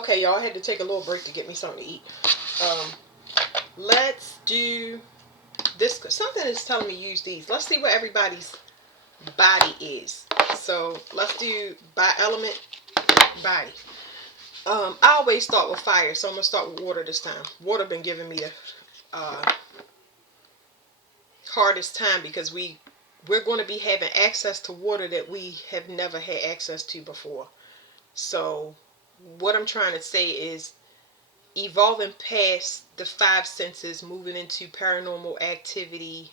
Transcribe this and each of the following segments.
Okay, y'all, I had to take a little break to get me something to eat. Um, let's do this. Something is telling me use these. Let's see what everybody's body is. So let's do by element body. I always start with fire, so I'm gonna start with water this time. Water been giving me the hardest time because we're going to be having access to water that we have never had access to before. So what I'm trying to say is evolving past the five senses, moving into paranormal activity,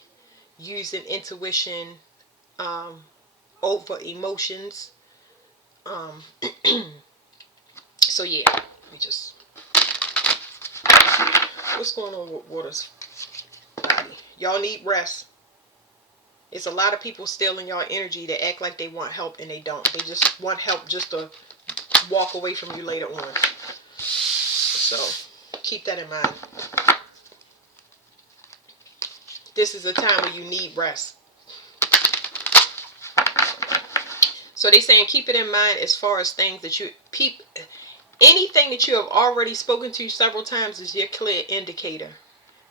using intuition over emotions. Um, so yeah, we just what's going on with water's body? Y'all need rest. It's a lot of people stealing y'all energy that act like they want help and they don't. They just want help just to walk away from you later on. So keep that in mind. This is a time where you need rest. So they saying keep it in mind as far as things that anything that you have already spoken to several times is your clear indicator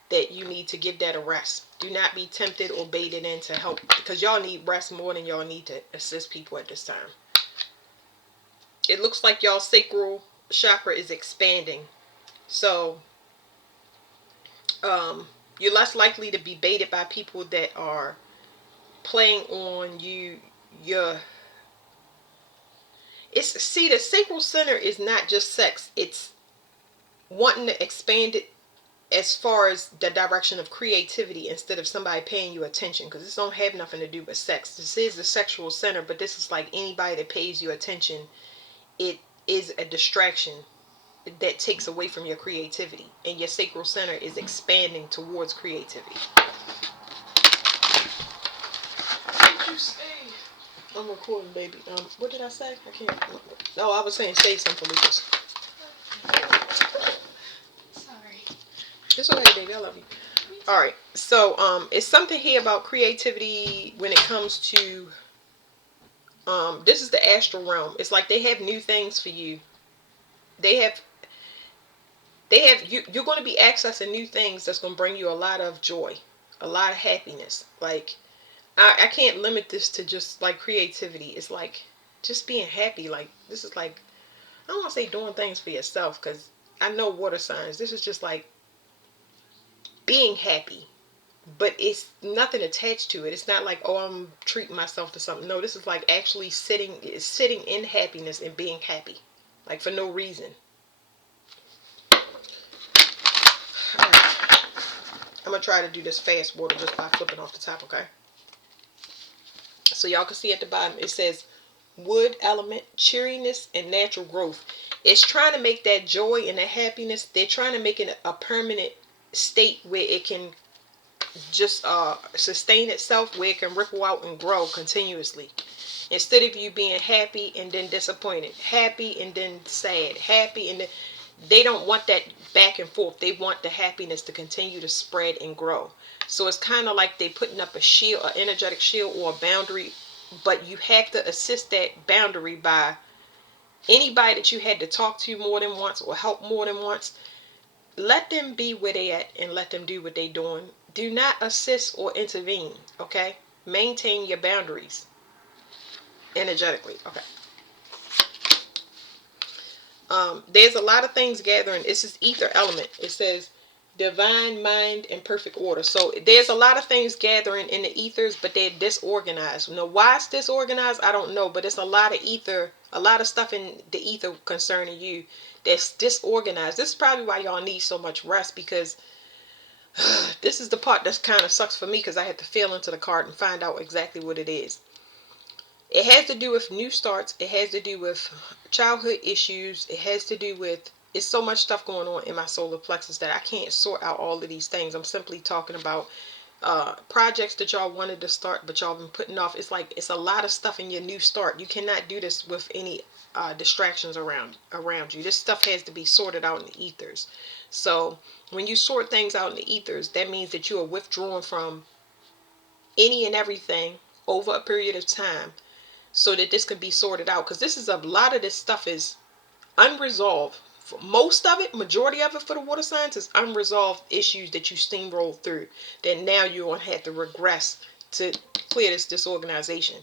that you need to give that a rest. Do not be tempted or baited into help because y'all need rest more than y'all need to assist people at this time. It looks like y'all sacral chakra is expanding. So you're less likely to be baited by people that are playing on your the sacral center is not just sex. It's wanting to expand it as far as the direction of creativity instead of somebody paying you attention, because this don't have nothing to do with sex. This is the sexual center, but this is like anybody that pays you attention. It is a distraction that takes away from your creativity, and your sacral center is expanding towards creativity. What did you say? I'm recording, baby. What did I say? I can't. No, I was saying say something, Lucas. Sorry. It's okay, baby. I love you. All right. So, it's something here about creativity when it comes to. This is the astral realm. It's like they have new things for you. They have. You're going to be accessing new things that's going to bring you a lot of joy, a lot of happiness. Like, I can't limit this to just like creativity. It's like just being happy. Like, this is like, I don't want to say doing things for yourself because I know water signs. This is just like being happy, but it's nothing attached to it. It's not like, oh, I'm treating myself to something. No, this is like actually sitting in happiness and being happy, like for no reason. All right. I'm gonna try to do this fast water just by flipping off the top, okay? So y'all can see at the bottom it says wood element, cheeriness, and natural growth. It's trying to make that joy and that happiness. They're trying to make it a permanent state where it can just sustain itself, where it can ripple out and grow continuously. Instead of you being happy and then disappointed, happy and then sad, happy and then they don't want that back and forth. They want the happiness to continue to spread and grow. So it's kind of like they putting up a shield, an energetic shield or a boundary, but you have to assist that boundary by anybody that you had to talk to more than once or help more than once. Let them be where they at and let them do what they doing. Do not assist or intervene, okay? Maintain your boundaries energetically, okay? There's a lot of things gathering. This is ether element. It says divine mind and perfect order. So there's a lot of things gathering in the ethers, but they're disorganized. Now, why it's disorganized, I don't know, but it's a lot of ether, a lot of stuff in the ether concerning you that's disorganized. This is probably why y'all need so much rest, because this is the part that's kind of sucks for me, because I had to feel into the card and find out exactly what it is. It has to do with new starts. It has to do with childhood issues. It has to do with, it's so much stuff going on in my solar plexus that I can't sort out all of these things. I'm simply talking about projects that y'all wanted to start but y'all been putting off. It's like it's a lot of stuff in your new start. You cannot do this with any distractions around you. This stuff has to be sorted out in the ethers. So when you sort things out in the ethers, that means that you are withdrawn from any and everything over a period of time so that this can be sorted out, because this is a lot of this stuff is unresolved for most of it, majority of it for the water signs is unresolved issues that you steamroll through. That now you're gonna have to regress to clear this disorganization.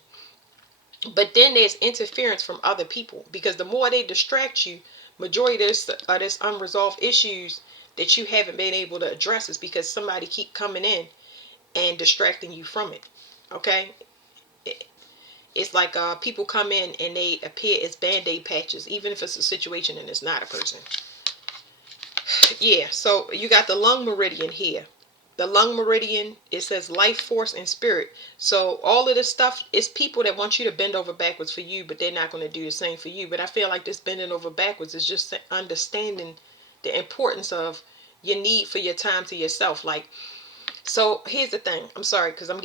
But then there's interference from other people, because the more they distract you, majority of this unresolved issues that you haven't been able to address is because somebody keep coming in and distracting you from it. Okay, it's like people come in and they appear as band-aid patches, even if it's a situation and it's not a person. Yeah, so you got the lung meridian here. The lung meridian, it says life force and spirit. So all of this stuff is people that want you to bend over backwards for you, but they're not going to do the same for you. But I feel like this bending over backwards is just understanding the importance of your need for your time to yourself. Like, so here's the thing. I'm sorry, because I'm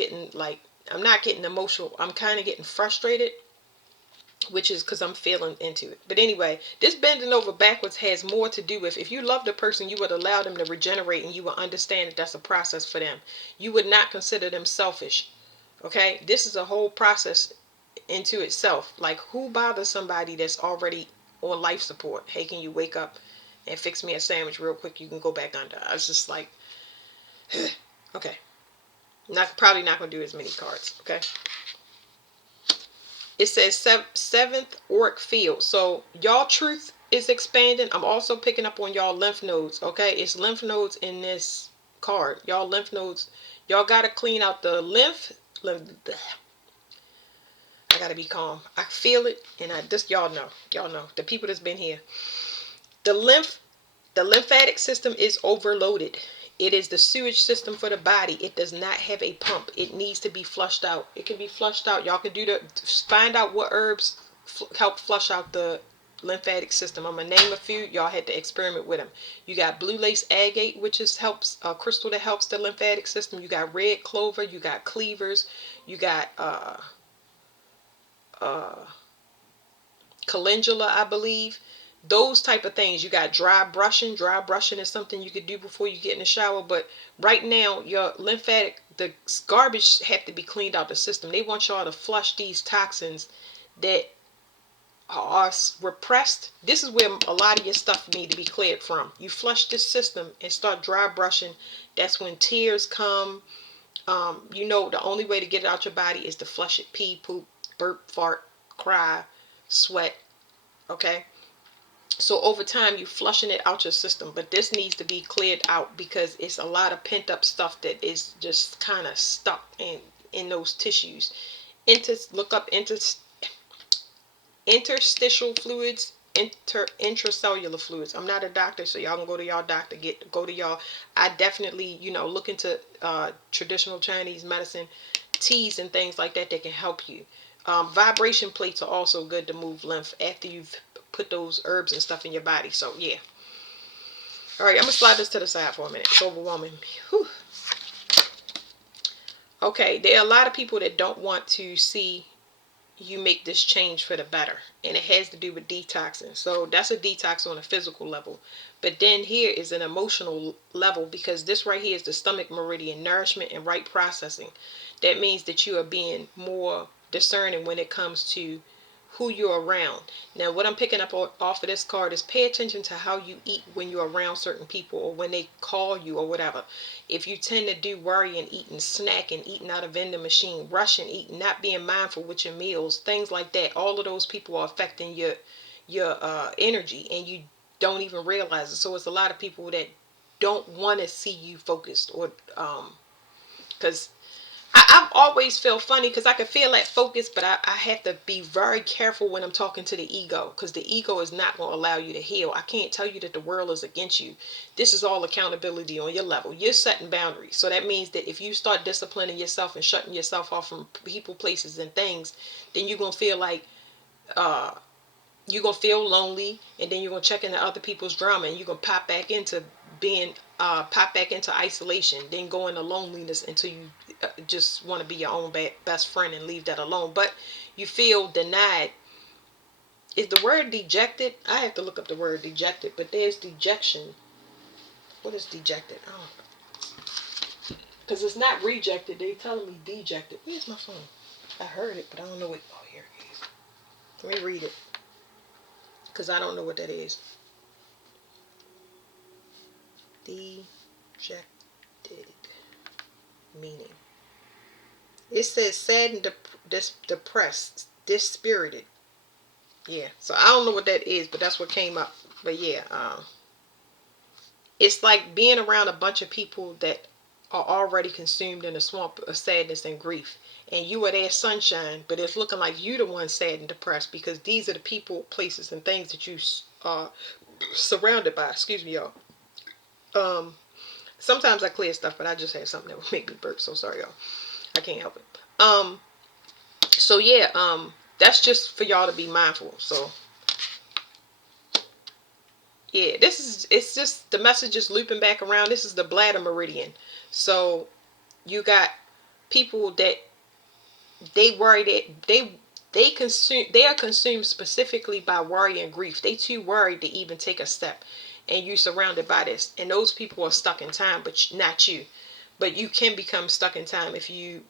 not getting emotional. I'm kind of getting frustrated, which is because I'm feeling into it. But anyway, this bending over backwards has more to do with, if you love the person, you would allow them to regenerate, and you would understand that that's a process for them. You would not consider them selfish. Okay, this is a whole process into itself. Like, who bothers somebody that's already on life support? Hey, can you wake up and fix me a sandwich real quick? You can go back under. I was just like, okay, probably not gonna do as many cards. Okay. It says seventh auric field. So y'all truth is expanding. I'm also picking up on y'all lymph nodes. Okay, it's lymph nodes in this card. Y'all lymph nodes. Y'all gotta clean out the lymph. I gotta be calm. I feel it, and I just y'all know. Y'all know the people that's been here. The lymphatic system is overloaded. It is the sewage system for the body. It does not have a pump. It needs to be flushed out. It can be flushed out. Y'all can find out what herbs help flush out the lymphatic system. I'm gonna name a few. Y'all had to experiment with them. You got blue lace agate, which helps a crystal that helps the lymphatic system. You got red clover. You got cleavers. You got uh, calendula, I believe. Those type of things. You got dry brushing. Dry brushing is something you could do before you get in the shower. But right now, your the garbage have to be cleaned out the system. They want y'all to flush these toxins that are repressed. This is where a lot of your stuff need to be cleared from. You flush this system and start dry brushing. That's when tears come. The only way to get it out your body is to flush it. Pee, poop, burp, fart, cry, sweat. Okay. So over time, you're flushing it out your system. But this needs to be cleared out because it's a lot of pent up stuff that is just kind of stuck in those tissues. Look up interstitial fluids, intracellular fluids. I'm not a doctor, so y'all can go to y'all doctor. Go to y'all. I definitely look into traditional Chinese medicine, teas and things like that can help you. Vibration plates are also good to move lymph after you've put those herbs and stuff in your body. So yeah. All right, I'm gonna slide this to the side for a minute. It's overwhelming me. Whew. Okay, there are a lot of people that don't want to see you make this change for the better, and it has to do with detoxing. So that's a detox on a physical level, but then here is an emotional level, because this right here is the stomach meridian, nourishment and right processing. That means that you are being more discerning when it comes to who you're around. Now, what I'm picking up off of this card is pay attention to how you eat when you're around certain people, or when they call you or whatever. If you tend to do worrying, eating, snacking, eating out of vending machine, rushing, eating, not being mindful with your meals, things like that, all of those people are affecting your energy, and you don't even realize it. So it's a lot of people that don't want to see you focused, or because I've always felt funny because I can feel that focus, but I have to be very careful when I'm talking to the ego, because the ego is not going to allow you to heal. I can't tell you that the world is against you. This is all accountability on your level. You're setting boundaries. So that means that if you start disciplining yourself and shutting yourself off from people, places, and things, then you're going to feel like you're going to feel lonely, and then you're going to check into other people's drama, and you're going to pop back into isolation, then go into loneliness until you just want to be your own best friend and leave that alone. But you feel denied. Is the word dejected? I have to look up the word dejected, but there's dejection. What is dejected? I don't know. Because it's not rejected. They're telling me dejected. Where's my phone? I heard it, but I don't know what. Oh, here it is. Let me read it, because I don't know what that is. Dejected meaning. It says saddened, depressed, dispirited. Yeah, so I don't know what that is, but that's what came up. But yeah, it's like being around a bunch of people that are already consumed in a swamp of sadness and grief, and you are their sunshine, but it's looking like you the one sad and depressed, because these are the people, places, and things that you are surrounded by. Excuse me, y'all. Sometimes I clear stuff, but I just had something that would make me burp, so sorry, y'all. I can't help it. So yeah, that's just for y'all to be mindful. So yeah, it's just the message is looping back around. This is the bladder meridian. So you got people that they worry that they are consumed specifically by worry and grief. They too worried to even take a step, and you surrounded by this, and those people are stuck in time, but not you. But you can become stuck in time if you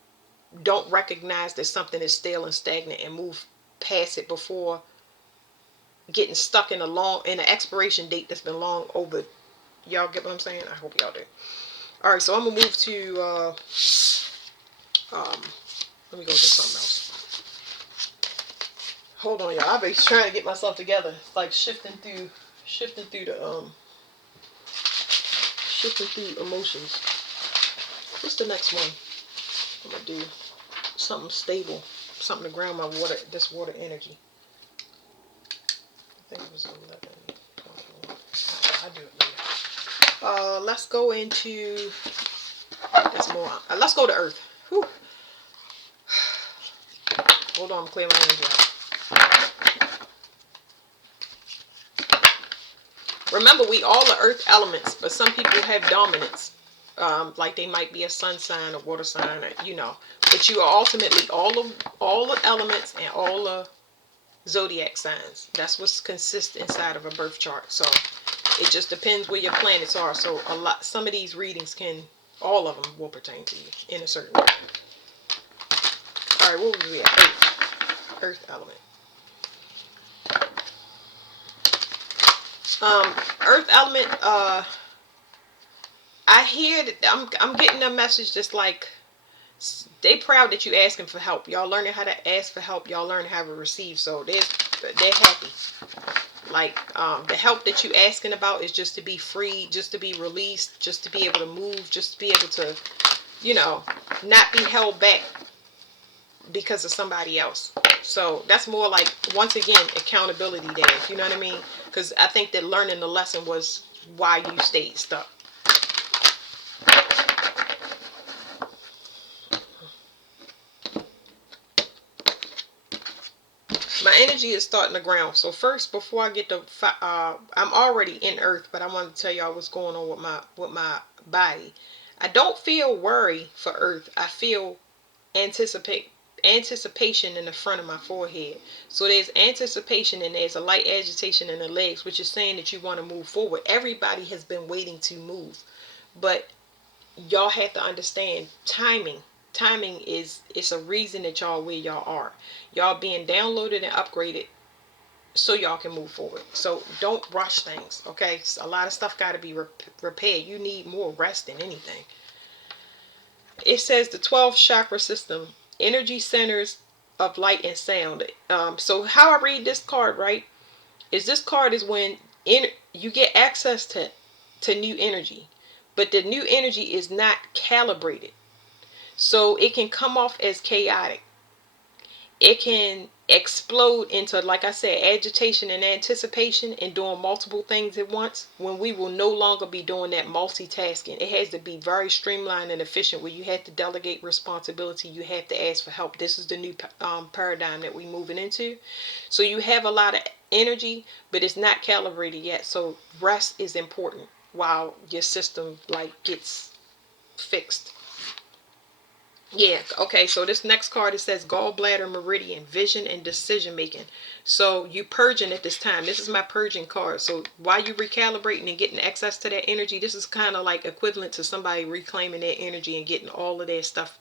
don't recognize that something is stale and stagnant and move past it before getting stuck in an expiration date that's been long over. Y'all get what I'm saying? I hope y'all do. All right, so I'm gonna move to let me go to something else. Hold on, y'all. I've been trying to get myself together. It's like shifting through emotions. What's the next one? I'm gonna do something stable, something to ground my this water energy. I think it was 11. I'll do it later. Let's go into that's more. Let's go to Earth. Whew. Hold on, I'm clearing my energy out. Remember, we all are Earth elements, but some people have dominance. Like they might be a sun sign, a water sign, or, But you are ultimately all the elements and all the zodiac signs. That's what's consists inside of a birth chart. So it just depends where your planets are. So some of these readings all of them will pertain to you in a certain way. All right, what was we at? Earth element. Earth element. I hear that I'm getting a message that's like they proud that you asking for help. Y'all learning how to ask for help. Y'all learning how to receive. So they're happy. Like the help that you asking about is just to be free, just to be released, just to be able to move, just to be able to, not be held back because of somebody else. So that's more like, once again, accountability days. You know what I mean? Because I think that learning the lesson was why you stayed stuck. My energy is starting to ground. So first, before I get to, I'm already in Earth, but I want to tell y'all what's going on with my body. I don't feel worry for Earth. I feel anticipation in the front of my forehead. So there's anticipation and there's a light agitation in the legs, which is saying that you want to move forward. Everybody has been waiting to move, but y'all have to understand timing. Timing it's a reason that y'all where y'all are. Y'all being downloaded and upgraded so y'all can move forward. So don't rush things, okay? A lot of stuff got to be repaired. You need more rest than anything. It says the 12 chakra system, energy centers of light and sound. So how I read this card, right, is this card is when you get access to new energy, but the new energy is not calibrated. So it can come off as chaotic. It can explode into, like I said, agitation and anticipation and doing multiple things at once, when we will no longer be doing that multitasking. It has to be very streamlined and efficient, where you have to delegate responsibility. You have to ask for help. This is the new paradigm that we're moving into. So you have a lot of energy, but it's not calibrated yet. So rest is important while your system gets fixed. Yeah, okay, so this next card, it says gallbladder meridian, vision and decision making. So you purging at this time. This is my purging card. So while you recalibrating and getting access to that energy, this is kind of like equivalent to somebody reclaiming their energy and getting all of their stuff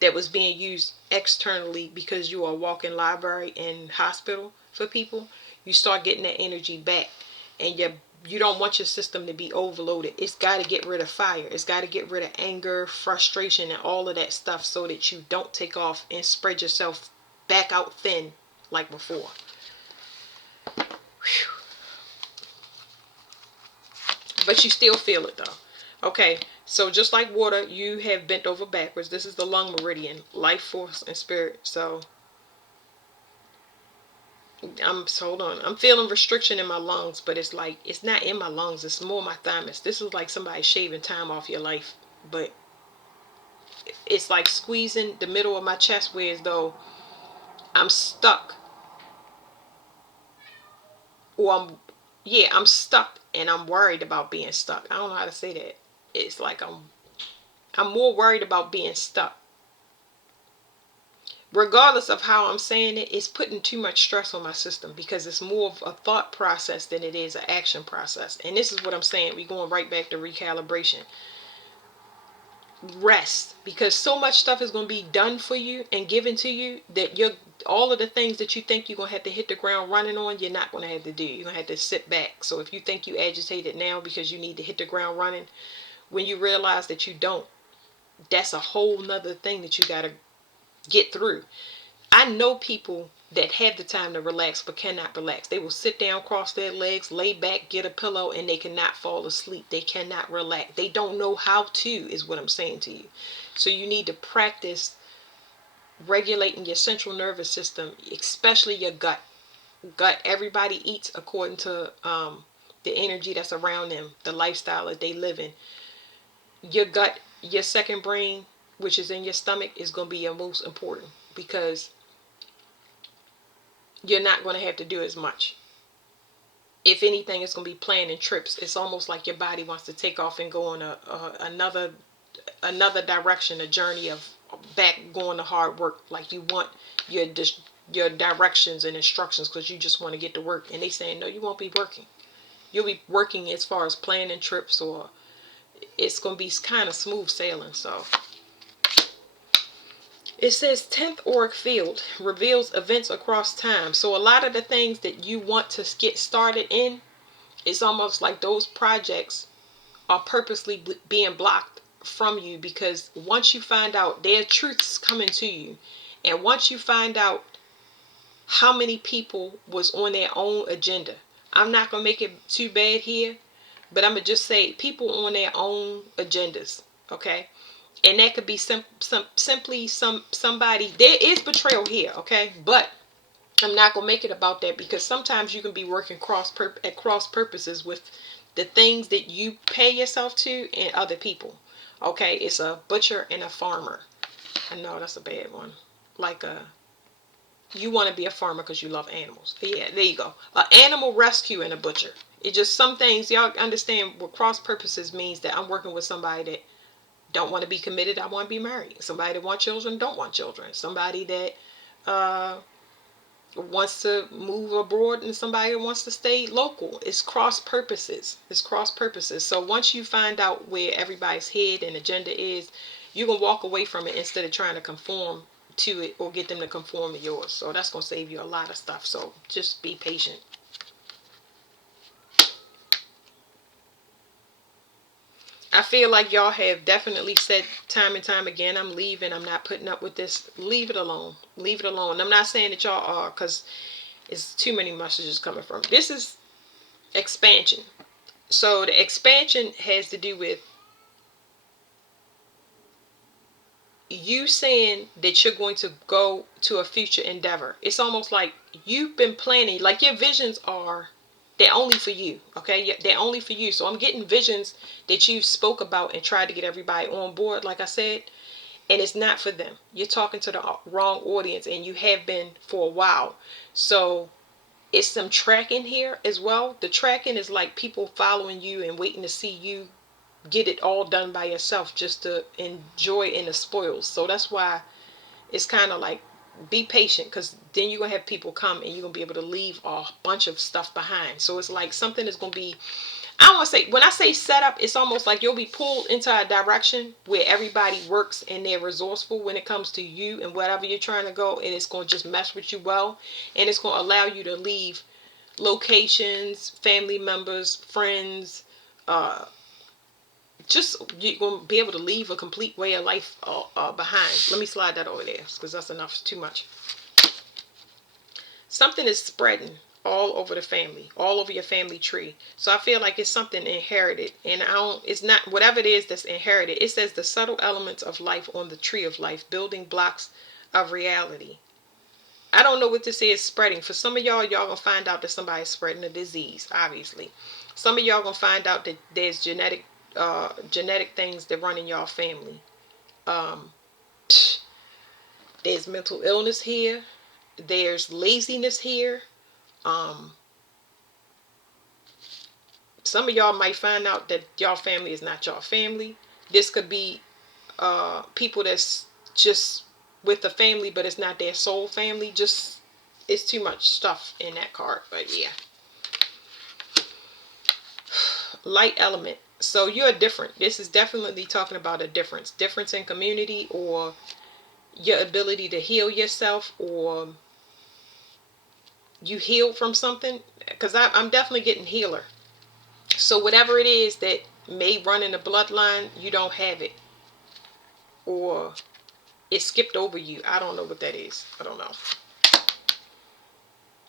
that was being used externally, because you are a walking library and hospital for people. You start getting that energy back, and your you don't want your system to be overloaded. It's got to get rid of fire. It's got to get rid of anger, frustration, and all of that stuff so that you don't take off and spread yourself back out thin like before. Whew. But you still feel it though. Okay, so just like water, you have bent over backwards. This is the lung meridian, life force and spirit. So hold on. I'm feeling restriction in my lungs, but it's like it's not in my lungs. It's more my thymus. This is like somebody shaving time off your life, but it's like squeezing the middle of my chest, where as though I'm stuck, or I'm stuck, and I'm worried about being stuck. I don't know how to say that. It's like I'm more worried about being stuck. Regardless of how I'm saying it, it's putting too much stress on my system because it's more of a thought process than it is an action process. And this is what I'm saying. We're going right back to recalibration. Rest, because so much stuff is going to be done for you and given to you that all of the things that you think you're going to have to hit the ground running on, you're not going to have to do. You're going to have to sit back. So if you think you agitated now because you need to hit the ground running, when you realize that you don't, that's a whole nother thing that you got to get through. I know people that have the time to relax but cannot relax. They will sit down, cross their legs, lay back, get a pillow, and they cannot fall asleep. They cannot relax. They don't know how to, is what I'm saying to you. So you need to practice regulating your central nervous system, especially your gut. Everybody eats according to the energy that's around them, the lifestyle that they live in. Your gut, your second brain, which is in your stomach, is going to be your most important, because you're not going to have to do as much. If anything, it's going to be planning trips. It's almost like your body wants to take off and go on another direction, a journey of back going to hard work. Like you want your directions and instructions because you just want to get to work. And they saying, no, you won't be working. You'll be working as far as planning trips, or it's going to be kind of smooth sailing. So it says 10th auric field reveals events across time. So a lot of the things that you want to get started in, it's almost like those projects are purposely being blocked from you, because once you find out their truths coming to you, and once you find out how many people was on their own agenda, I'm not going to make it too bad here, but I'm going to just say people on their own agendas, okay? And that could be simply somebody. There is betrayal here, okay? But I'm not gonna make it about that, because sometimes you can be working at cross purposes with the things that you pay yourself to and other people. Okay, it's a butcher and a farmer. I know that's a bad one. Like you want to be a farmer because you love animals. Yeah, there you go. An animal rescue and a butcher. It just, some things y'all understand what cross purposes means. That I'm working with somebody that don't want to be committed, I want to be married. Somebody that want children, don't want children. Somebody that wants to move abroad, and somebody that wants to stay local. It's cross purposes. It's cross purposes. So once you find out where everybody's head and agenda is, you can walk away from it instead of trying to conform to it or get them to conform to yours. So that's going to save you a lot of stuff. So just be patient. I feel like y'all have definitely said time and time again, I'm leaving, I'm not putting up with this. Leave it alone. Leave it alone. And I'm not saying that y'all are, because it's too many messages coming from. This is expansion. So the expansion has to do with you saying that you're going to go to a future endeavor. It's almost like you've been planning, like your visions are, they're only for you, okay? They're only for you. So I'm getting visions that you spoke about and tried to get everybody on board, like I said, and it's not for them. You're talking to the wrong audience, and you have been for a while. So it's some tracking here as well. The tracking is like people following you and waiting to see you get it all done by yourself just to enjoy in the spoils. So that's why it's kind of like, be patient, because then you're going to have people come and you're going to be able to leave a bunch of stuff behind. So it's like something is going to be, I don't want to say, when I say setup, it's almost like you'll be pulled into a direction where everybody works and they're resourceful when it comes to you and whatever you're trying to go, and it's going to just mess with you well, and it's going to allow you to leave locations, family members, friends. Just you're gonna be able to leave a complete way of life behind. Let me slide that over there because that's enough. Too much. Something is spreading all over the family, all over your family tree. So I feel like it's something inherited, and I don't. It's not whatever it is that's inherited. It says the subtle elements of life on the tree of life, building blocks of reality. I don't know what this is spreading. For some of y'all gonna find out that somebody's spreading a disease. Obviously, some of y'all gonna find out that there's genetic things that run in y'all family. Um, there's mental illness here. There's laziness here. Um, some of y'all might find out that y'all family is not y'all family. This could be people that's just with the family, but it's not their soul family. Just it's too much stuff in that card. But yeah, light element. So you're different. This is definitely talking about a difference in community, or your ability to heal yourself, or you healed from something. Because I'm definitely getting healer. So whatever it is that may run in the bloodline, you don't have it, or it skipped over you. I don't know what that is. I don't know.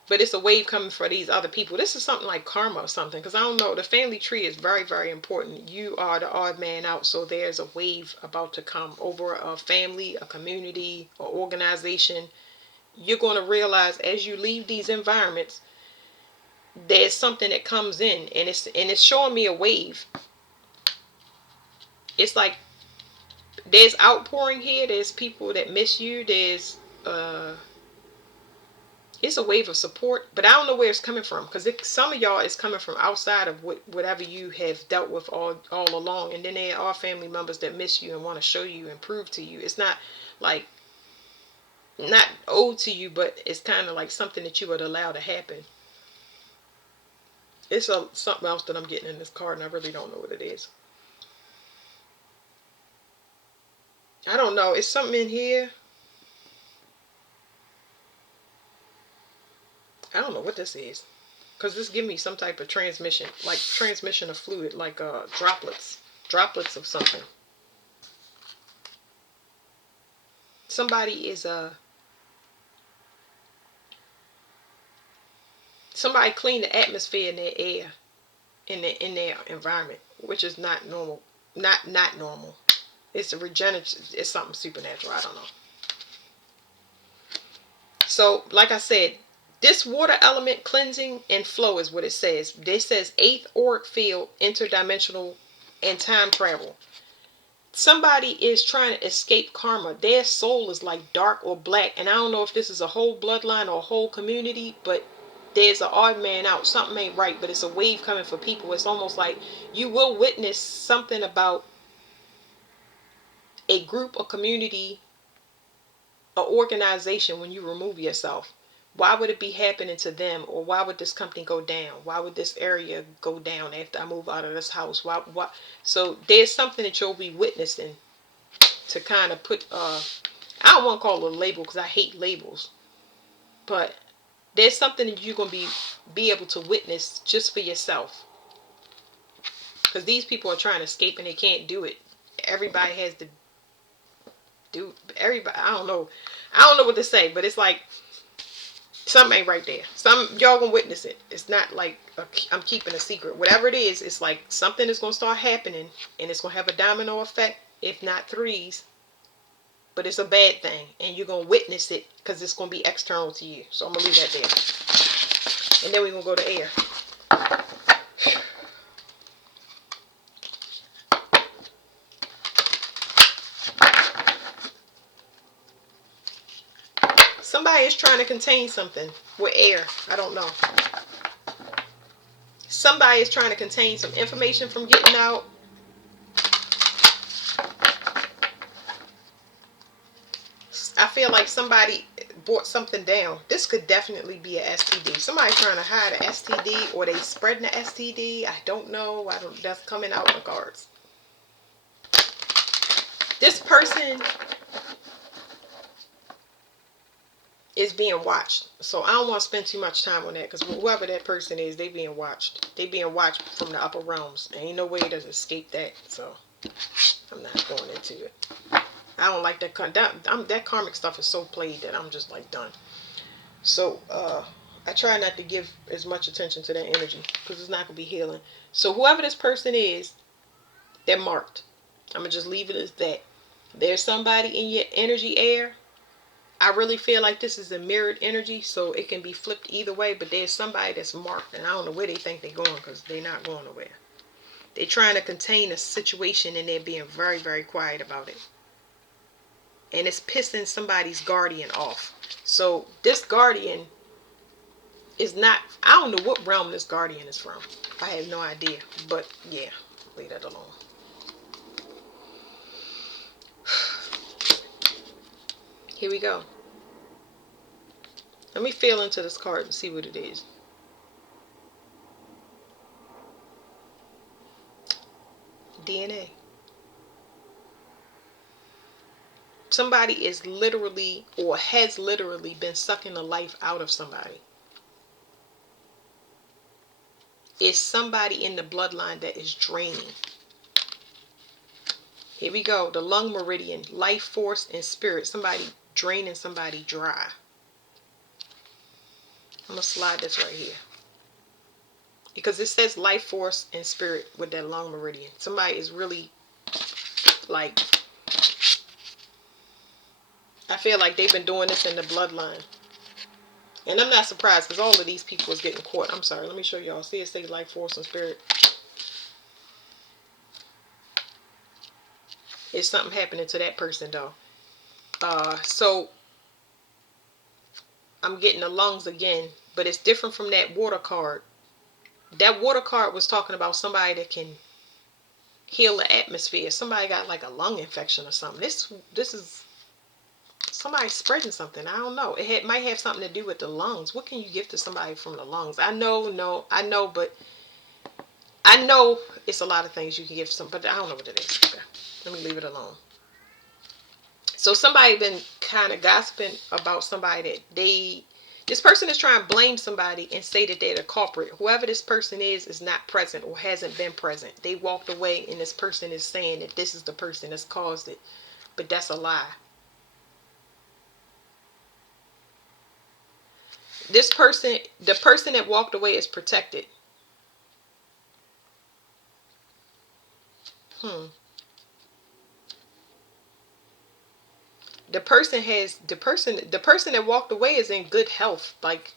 But it's a wave coming for these other people. This is something like karma or something, because I don't know. The family tree is very, very important. You are the odd man out, so there's a wave about to come over a family, a community, or organization. You're going to realize as you leave these environments, there's something that comes in, and it's showing me a wave. It's like there's outpouring here. There's people that miss you. There's it's a wave of support, but I don't know where it's coming from, because some of y'all is coming from outside of whatever you have dealt with all along, and then there are family members that miss you and want to show you and prove to you. It's not like not owed to you, but it's kind of like something that you would allow to happen. It's something else that I'm getting in this card, and I really don't know what it is. I don't know. It's something in here. I don't know what this is, because this give me some type of transmission, like transmission of fluid, like droplets of something. Somebody somebody clean the atmosphere in their air, in their environment, which is not normal. Not normal. It's a regenerative. It's something supernatural. I don't know. So, like I said, this water element cleansing and flow is what it says. This says eighth auric field, interdimensional, and time travel. Somebody is trying to escape karma. Their soul is like dark or black, and I don't know if this is a whole bloodline or a whole community, but there's an odd man out. Something ain't right, but it's a wave coming for people. It's almost like you will witness something about a group, a community, an organization when you remove yourself. Why would it be happening to them, or why would this company go down? Why would this area go down after I move out of this house? Why? So there's something that you'll be witnessing to kind of put I don't want to call it a label, because I hate labels, but there's something that you're going to be able to witness just for yourself, because these people are trying to escape and they can't do it. Everybody has to do everybody. I don't know what to say, but it's like something ain't right there. Y'all gonna witness it. It's not like I'm keeping a secret. Whatever it is, it's like something is gonna start happening, and it's gonna have a domino effect, if not threes. But it's a bad thing, and you're gonna witness it because it's gonna be external to you. So I'm gonna leave that there, and then we're gonna go to air. Somebody is trying to contain something with air. I don't know. Somebody is trying to contain some information from getting out. I feel like somebody brought something down. This could definitely be a STD. Somebody trying to hide an STD, or they spreading the STD. I don't know. That's coming out in the cards. This person is being watched. So I don't want to spend too much time on that, because whoever that person is, they being watched. They being watched from the upper realms. Ain't no way to escape that. So I'm not going into it. I don't like that. That karmic stuff is so played that I'm just like done. So I try not to give as much attention to that energy, because it's not gonna be healing. So whoever this person is, they're marked. I'm gonna just leave it as that. There's somebody in your energy air. I really feel like this is a mirrored energy, so it can be flipped either way, but there's somebody that's marked, and I don't know where they think they're going, because they're not going nowhere. They're trying to contain a situation, and they're being very, very quiet about it. And it's pissing somebody's guardian off. So this guardian is not, I don't know what realm this guardian is from. I have no idea, but yeah, leave that alone. Here we go. Let me feel into this card and see what it is. DNA. Somebody is literally, or has literally been sucking the life out of somebody. It's somebody in the bloodline that is draining. Here we go. The lung meridian, life force and spirit. Somebody draining somebody dry. I'm going to slide this right here, because it says life force and spirit with that lung meridian. Somebody is really like, I feel like they've been doing this in the bloodline. And I'm not surprised, because all of these people is getting caught. I'm sorry. Let me show y'all. See, it says life force and spirit. It's something happening to that person though. So I'm getting the lungs again, but it's different from that water card. That water card was talking about somebody that can heal the atmosphere. Somebody got like a lung infection or something. This is somebody spreading something. I don't know. Might have something to do with the lungs. What can you give to somebody from the lungs? I know, but I know it's a lot of things you can give to some, but I don't know what it is. Okay, let me leave it alone. So somebody been kind of gossiping about somebody that this person is trying to blame somebody and say that they're the culprit. Whoever this person is not present or hasn't been present. They walked away, and this person is saying that this is the person that's caused it. But that's a lie. This person, the person that walked away, is protected. The person that walked away is in good health. Like,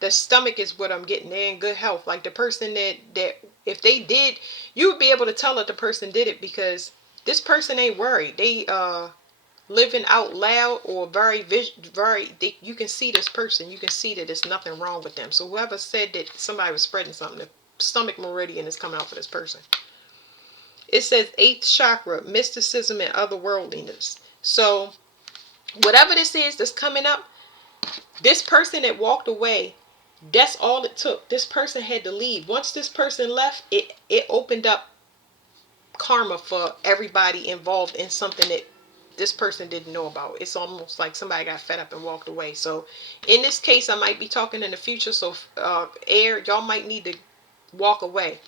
the stomach is what I'm getting. They're in good health. Like, the person that if they did, you would be able to tell that the person did it, because this person ain't worried. They living out loud, or you can see this person. You can see that there's nothing wrong with them. So whoever said that somebody was spreading something, the stomach meridian is coming out for this person. It says 8th chakra, mysticism and otherworldliness. So whatever this is that's coming up, this person that walked away, that's all it took. This person had to leave. Once this person left, it opened up karma for everybody involved in something that this person didn't know about. It's almost like somebody got fed up and walked away. So in this case, I might be talking in the future. So air, y'all might need to walk away.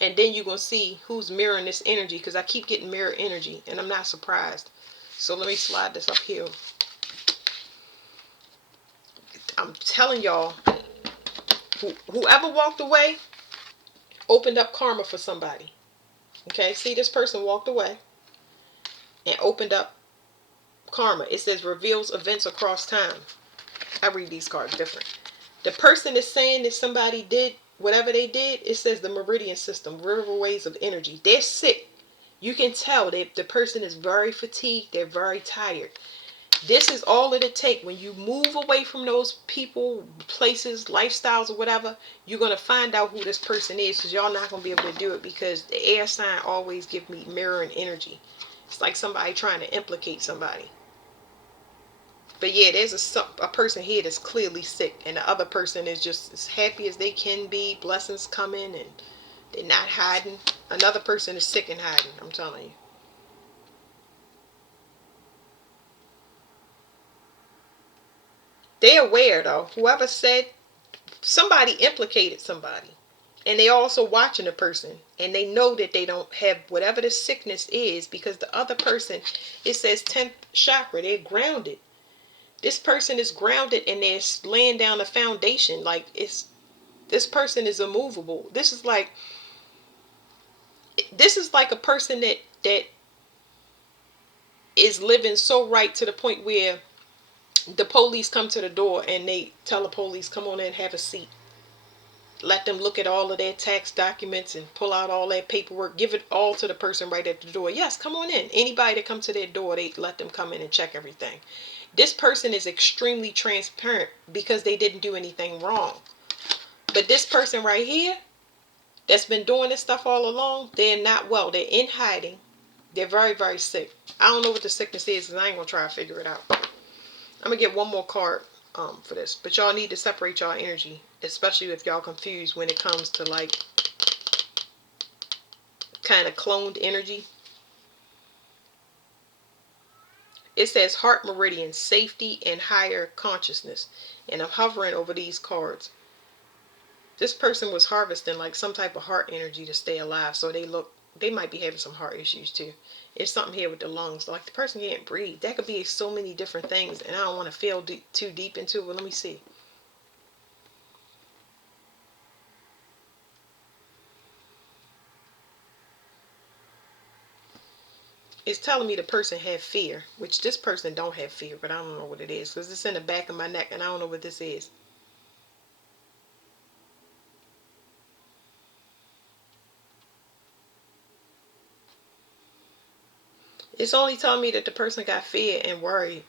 And then you're going to see who's mirroring this energy, because I keep getting mirror energy, and I'm not surprised. So let me slide this up here. I'm telling y'all, whoever walked away opened up karma for somebody. Okay, see, this person walked away and opened up karma. It says reveals events across time. I read these cards different. The person is saying that somebody did whatever they did. It says the meridian system, riverways of energy. They're sick. You can tell that the person is very fatigued. They're very tired. This is all it takes. When you move away from those people, places, lifestyles, or whatever, you're going to find out who this person is, because y'all not going to be able to do it, because the air sign always give me mirroring energy. It's like somebody trying to implicate somebody. But yeah, there's a person here that's clearly sick, and the other person is just as happy as they can be. Blessings coming, and they're not hiding. Another person is sick and hiding, I'm telling you. They're aware though. Whoever said, somebody implicated somebody. And they also watching the person. And they know that they don't have whatever the sickness is, because the other person, it says 10th chakra, they're grounded. This person is grounded and they're laying down a foundation. Like, this person is immovable. This is like a person that is living so right to the point where the police come to the door and they tell the police, come on in, have a seat. Let them look at all of their tax documents and pull out all that paperwork. Give it all to the person right at the door. Yes, come on in. Anybody that comes to their door, they let them come in and check everything. This person is extremely transparent because they didn't do anything wrong. But this person right here that's been doing this stuff all along, they're not well. They're in hiding. They're very, very sick. I don't know what the sickness is, and I ain't going to try to figure it out. I'm going to get one more card for this. But y'all need to separate y'all energy, especially if y'all confused when it comes to like kind of cloned energy. It says heart meridian, safety and higher consciousness. And I'm hovering over these cards. This person was harvesting like some type of heart energy to stay alive. So they might be having some heart issues too. It's something here with the lungs. Like the person can't breathe. That could be so many different things. And I don't want to feel too deep into it. But let me see. It's telling me the person had fear, which this person don't have fear, but I don't know what it is because it's in the back of my neck and I don't know what this is. It's only telling me that the person got fear and worry.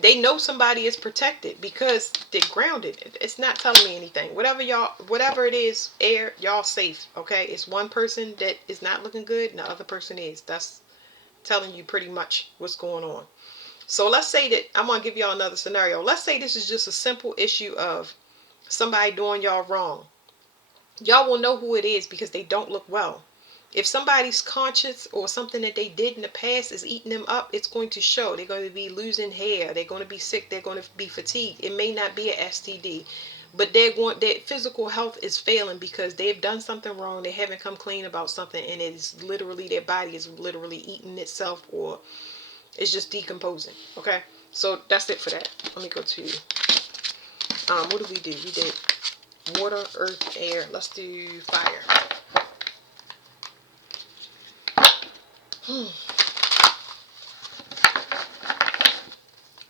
They know somebody is protected because they're grounded. It's not telling me anything. Whatever it is, y'all safe. Okay, it's one person that is not looking good, and the other person is. That's telling you pretty much what's going on. So let's say that I'm gonna give y'all another scenario. Let's say this is just a simple issue of somebody doing y'all wrong. Y'all will know who it is because they don't look well. If somebody's conscience or something that they did in the past is eating them up, it's going to show. They're going to be losing hair. They're going to be sick. They're going to be fatigued. It may not be an STD, but their physical health is failing because they've done something wrong. They haven't come clean about something, and it is literally, their body is literally eating itself, or it's just decomposing. Okay, so that's it for that. Let me go to what did we do? We did water, earth, air. Let's do fire.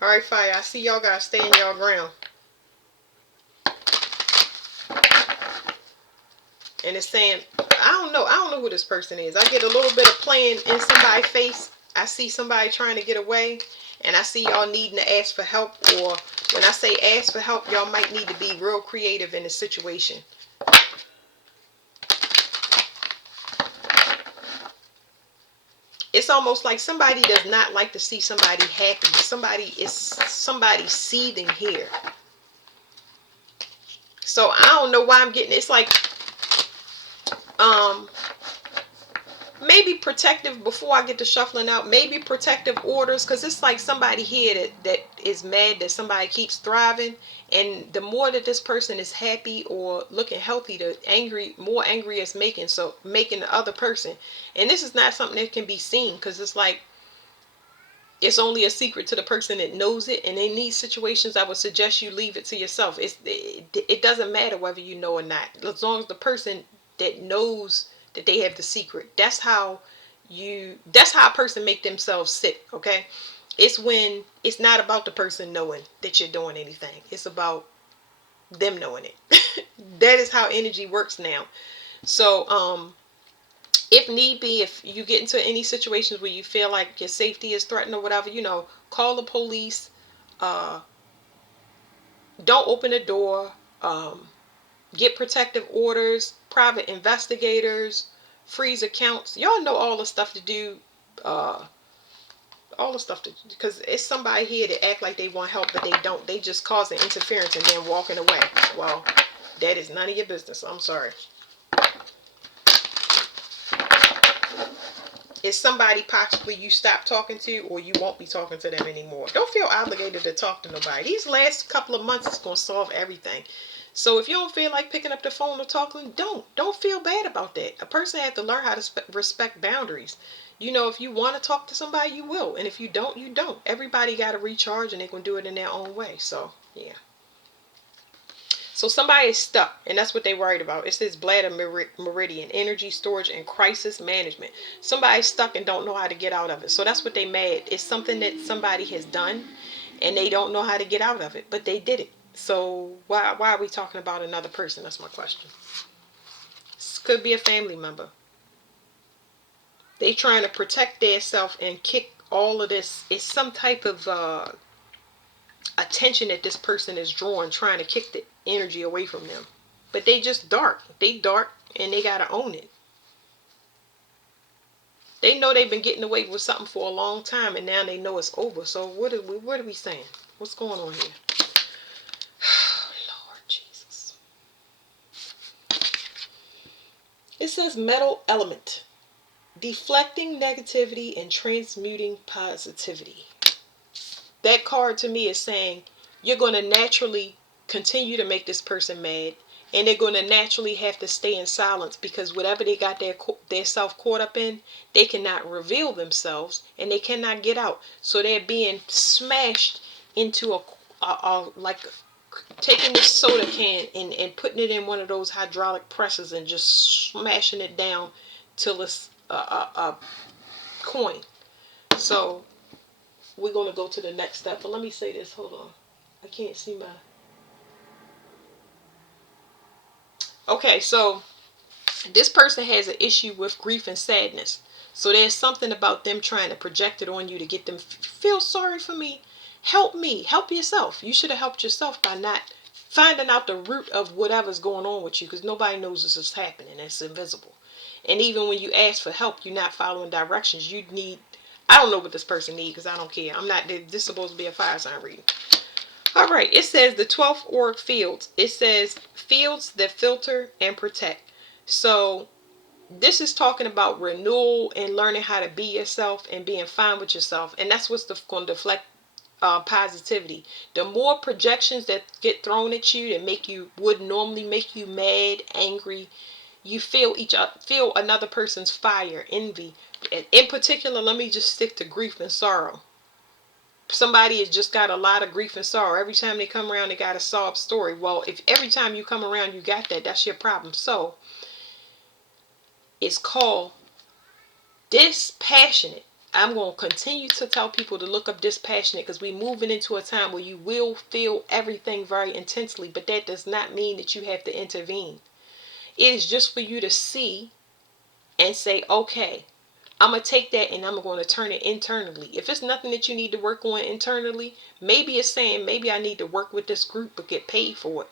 Alright, fire. I see y'all gotta stay in y'all ground. And it's saying, I don't know who this person is. I get a little bit of playing in somebody's face. I see somebody trying to get away, and I see y'all needing to ask for help. Or when I say ask for help, y'all might need to be real creative in the situation. It's almost like somebody does not like to see somebody happy. Somebody seething here. So I don't know why I'm getting, it's like maybe protective, before I get to shuffling out, maybe protective orders, because it's like somebody here that is mad that somebody keeps thriving, and the more that this person is happy or looking healthy, the more angry it's making the other person. And this is not something that can be seen, because it's like it's only a secret to the person that knows it. And in these situations, I would suggest you leave it to yourself. It doesn't matter whether you know or not, as long as the person that knows that they have the secret. That's how a person make themselves sick. Okay, it's when it's not about the person knowing that you're doing anything. It's about them knowing it. That is how energy works now. So if need be, if you get into any situations where you feel like your safety is threatened or whatever, call the police. Don't open the door. Get protective orders, private investigators, freeze accounts. Y'all know all the stuff to do. Because it's somebody here that act like they want help, but they don't. They just causing interference and then walking away. Well, that is none of your business. I'm sorry. is somebody possibly you stop talking to, or you won't be talking to them anymore. Don't feel obligated to talk to nobody. These last couple of months is going to solve everything. So if you don't feel like picking up the phone or talking, don't feel bad about that. A person has to learn how to respect boundaries. You know, if you want to talk to somebody, you will, and if you don't, you don't. Everybody got to recharge, and they're going to do it in their own way. So yeah. So somebody is stuck, and that's what they worried about. It says bladder meridian, energy storage and crisis management. Somebody's stuck and don't know how to get out of it. So that's what they mad. It's something that somebody has done, and they don't know how to get out of it, but they did it. So why are we talking about another person? That's my question. This could be a family member. They trying to protect their self and kick all of this. It's some type of attention that this person is drawing, trying to kick the energy away from them. But they just dark. They dark, and they gotta own it. They know they've been getting away with something for a long time, and now they know it's over. So what are we saying? What's going on here? Lord Jesus. It says metal element, deflecting negativity and transmuting positivity. That card to me is saying you're going to naturally continue to make this person mad, and they're going to naturally have to stay in silence, because whatever they got their self caught up in, they cannot reveal themselves, and they cannot get out. So they're being smashed into a like taking this soda can and putting it in one of those hydraulic presses and just smashing it down till it's a coin. So we're going to go to the next step. But let me say this. Hold on. I can't see my... Okay, so this person has an issue with grief and sadness. So there's something about them trying to project it on you to get them feel sorry for me. Help me. Help yourself. You should have helped yourself by not finding out the root of whatever's going on with you, because nobody knows this is happening. It's invisible. And even when you ask for help, you're not following directions. You need... I don't know what this person needs, because I don't care. I'm not... This is supposed to be a fire sign reading. All right. It says the 12th auric fields. It says fields that filter and protect. So this is talking about renewal and learning how to be yourself and being fine with yourself. And that's what's going to deflect positivity. The more projections that get thrown at you that would normally make you mad, angry, you feel another person's fire, envy. In particular, let me just stick to grief and sorrow. Somebody has just got a lot of grief and sorrow. Every time they come around, they got a sob story. Well, if every time you come around you got that, that's your problem. So it's called dispassionate. I'm going to continue to tell people to look up dispassionate, because we're moving into a time where you will feel everything very intensely, but that does not mean that you have to intervene. It is just for you to see and say, okay, I'm going to take that and I'm going to turn it internally. If it's nothing that you need to work on internally, maybe it's saying maybe I need to work with this group but get paid for it.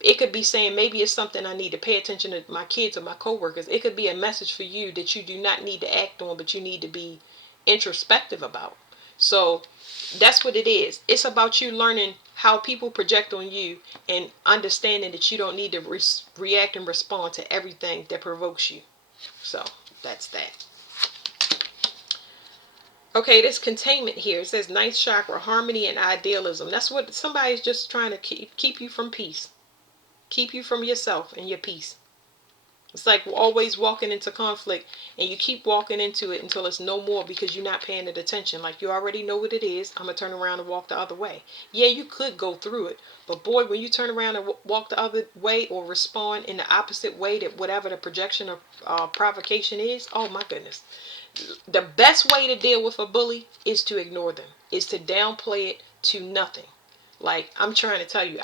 It could be saying maybe it's something I need to pay attention to my kids or my coworkers. It could be a message for you that you do not need to act on, but you need to be introspective about. So that's what it is. It's about you learning how people project on you and understanding that you don't need to react and respond to everything that provokes you. So that's that. Okay, this containment here. It says ninth chakra, harmony and idealism. That's what somebody's just trying to keep you from peace. Keep you from yourself and your peace. It's like always walking into conflict, and you keep walking into it until it's no more because you're not paying it attention. Like, you already know what it is. I'm going to turn around and walk the other way. Yeah, you could go through it. But boy, when you turn around and walk the other way or respond in the opposite way that whatever the projection or provocation is, oh my goodness. The best way to deal with a bully is to ignore them, is to downplay it to nothing. Like, I'm trying to tell you,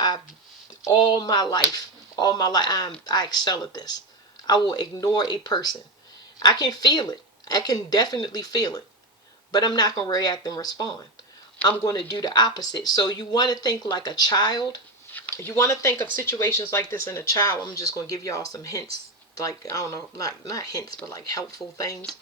all my life, I excel at this. I will ignore a person. I can feel it. I can definitely feel it. But I'm not going to react and respond. I'm going to do the opposite. So you want to think like a child. You want to think of situations like this in a child. I'm just going to give y'all some hints. Like, I don't know, not hints, but like helpful things.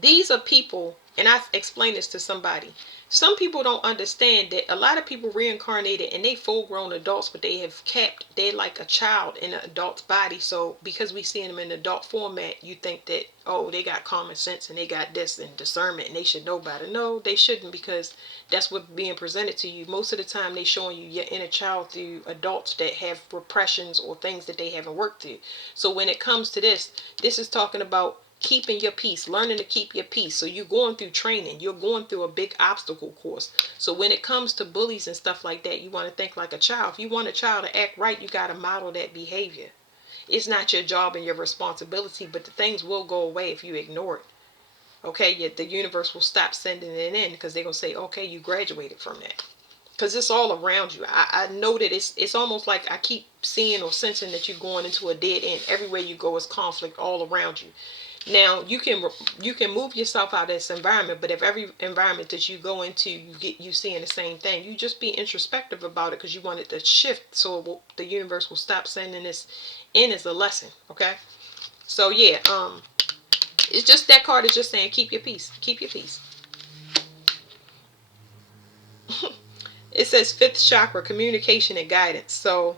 These are people, and I explained this to somebody. Some people don't understand that a lot of people reincarnated and they full grown adults, but they have kept, they're like a child in an adult's body. So because we see them in adult format, you think that, oh, they got common sense and they got this and discernment and they should know better. No, they shouldn't, because that's what's being presented to you. Most of the time they showing you your inner child through adults that have repressions or things that they haven't worked through. So when it comes to this is talking about keeping your peace, learning to keep your peace. So you're going through training, you're going through a big obstacle course. So when it comes to bullies and stuff like that, you want to think like a child. If you want a child to act right, you got to model that behavior. It's not your job and your responsibility, but the things will go away if you ignore it. Okay, yet the universe will stop sending it in, because they're going to say, okay, you graduated from that. Because it's all around you. I know that it's almost like I keep seeing or sensing that you're going into a dead end. Everywhere you go is conflict all around you. Now you can move yourself out of this environment, but if every environment that you go into, you seeing the same thing, you just be introspective about it, because you want it to shift, so the universe will stop sending this in as a lesson. Okay, so yeah, it's just that card is just saying keep your peace, keep your peace. It says fifth chakra, communication and guidance. So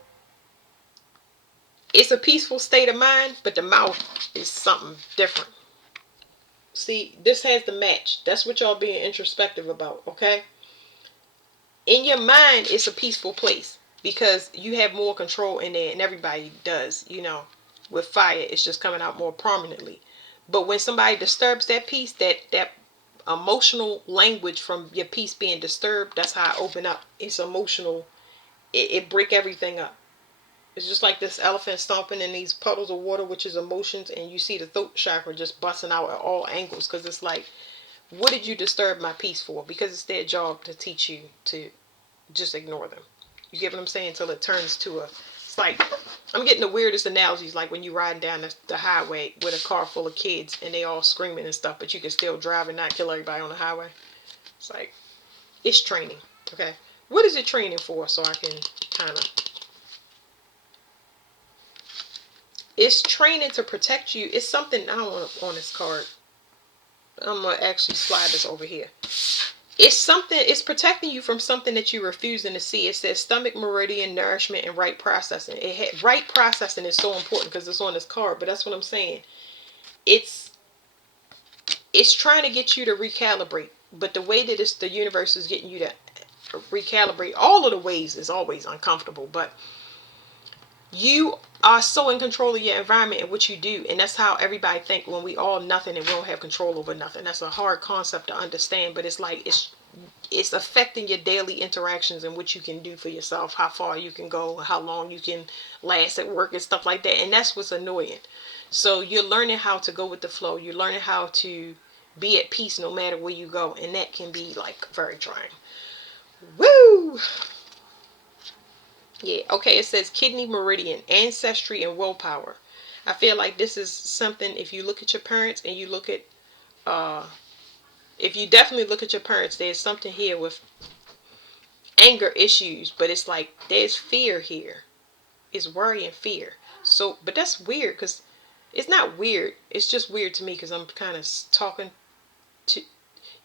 it's a peaceful state of mind, but the mouth is something different. See, this has the match. That's what y'all being introspective about, okay? In your mind, it's a peaceful place because you have more control in there, and everybody does, with fire, it's just coming out more prominently. But when somebody disturbs that peace, that emotional language from your peace being disturbed, that's how I open up. It's emotional. It break everything up. It's just like this elephant stomping in these puddles of water, which is emotions, and you see the throat chakra just busting out at all angles, because it's like, what did you disturb my peace for? Because it's their job to teach you to just ignore them. You get what I'm saying? Until it turns to it's like, I'm getting the weirdest analogies, like when you're riding down the highway with a car full of kids and they all screaming and stuff, but you can still drive and not kill everybody on the highway. It's like, it's training, okay? What is it training for? So I can kind of, it's training to protect you. It's something, I don't want to on this card. I'm going to actually slide this over here. It's something, it's protecting you from something that you're refusing to see. It says stomach, meridian, nourishment, and right processing. Right processing is so important because it's on this card, but that's what I'm saying. It's trying to get you to recalibrate. But the way that the universe is getting you to recalibrate, all of the ways is always uncomfortable, but you are so in control of your environment and what you do, and that's how everybody think when we all nothing and we don't have control over nothing. That's a hard concept to understand, but it's like it's affecting your daily interactions and what you can do for yourself, how far you can go, how long you can last at work and stuff like that. And that's what's annoying. So you're learning how to go with the flow. You're learning how to be at peace no matter where you go, and that can be like very trying. Woo! Yeah, okay, it says kidney meridian, ancestry, and willpower. I feel like this is something, if you look at your parents and you look at, if you definitely look at your parents, there's something here with anger issues, but it's like there's fear here. It's worry and fear. So, but that's weird, because it's not weird. It's just weird to me because I'm kind of talking to,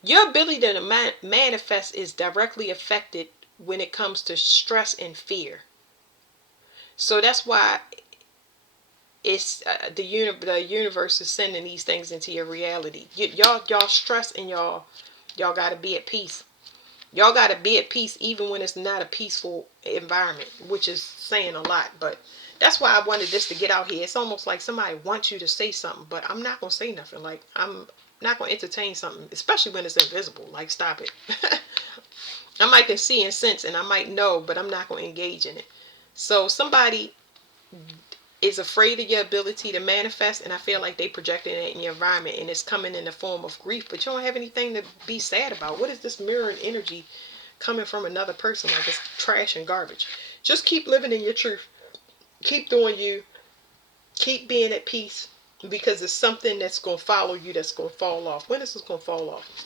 your ability to manifest is directly affected when it comes to stress and fear. So that's why it's the universe is sending these things into your reality. Y'all stress, and y'all gotta be at peace. Y'all gotta be at peace even when it's not a peaceful environment, which is saying a lot. But that's why I wanted this to get out here. It's almost like somebody wants you to say something, but I'm not gonna say nothing. Like, I'm not gonna entertain something, especially when it's invisible. Like, stop it. I might can see and sense, and I might know, but I'm not gonna engage in it. So somebody is afraid of your ability to manifest, and I feel like they projecting it in your environment, and it's coming in the form of grief, but you don't have anything to be sad about. What is this mirroring energy coming from another person? Like, it's trash and garbage. Just keep living in your truth. Keep doing you. Keep being at peace, because it's something that's going to follow you that's going to fall off. When is this going to fall off?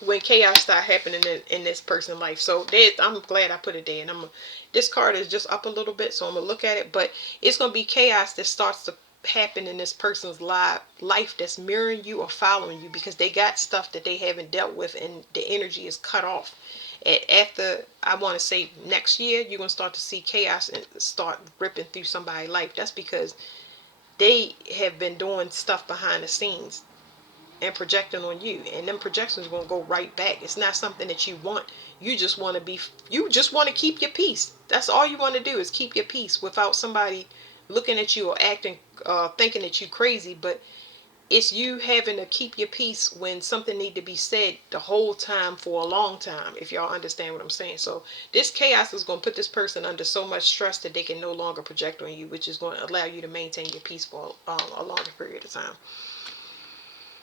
When chaos start happening in this person's life. So I'm glad I put it there. And this card is just up a little bit, so I'm gonna look at it. But it's gonna be chaos that starts to happen in this person's life that's mirroring you or following you, because they got stuff that they haven't dealt with and the energy is cut off. After, I want to say, next year, you're going to start to see chaos and start ripping through somebody's life. That's because they have been doing stuff behind the scenes and projecting on you, and them projections are going to go right back. It's not something that you want. You just want to keep your peace. That's all you want to do, is keep your peace without somebody looking at you or acting, thinking that you crazy. But it's you having to keep your peace when something need to be said the whole time for a long time, if y'all understand what I'm saying. So this chaos is going to put this person under so much stress that they can no longer project on you, which is going to allow you to maintain your peace for a longer period of time.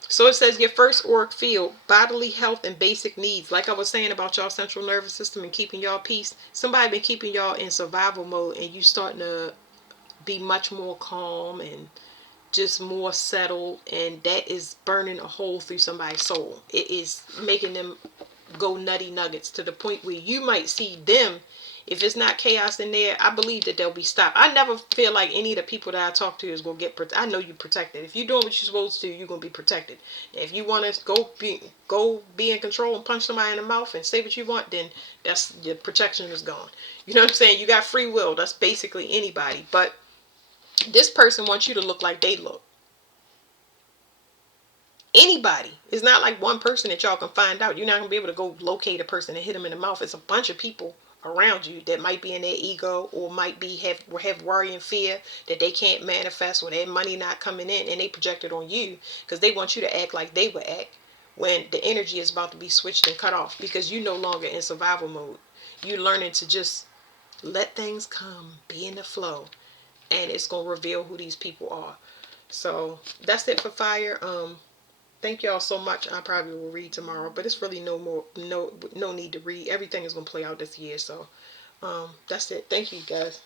So it says your first auric field, bodily health and basic needs. Like I was saying about y'all central nervous system and keeping y'all peace. Somebody been keeping y'all in survival mode, and you starting to be much more calm and just more settled, and that is burning a hole through somebody's soul. It is making them go nutty nuggets to the point where you might see them, if it's not chaos in there, I believe that they'll be stopped. I never feel like any of the people that I talk to is going to get protected. I know you're protected. If you're doing what you're supposed to, you're going to be protected. If you want to go be in control and punch somebody in the mouth and say what you want, then that's, your protection is gone. You know what I'm saying? You got free will. That's basically anybody. But this person wants you to look like they look. Anybody. It's not like one person that y'all can find out. You're not going to be able to go locate a person and hit them in the mouth. It's a bunch of people around you that might be in their ego, or might be have worry and fear that they can't manifest, or their money not coming in, and they project it on you because they want you to act like they would act when the energy is about to be switched and cut off, because you're no longer in survival mode. You're learning to just let things come, be in the flow, and it's going to reveal who these people are. So that's it for fire. Thank y'all so much. I probably will read tomorrow, but it's really no need to read. Everything is gonna play out this year. So that's it. Thank you guys.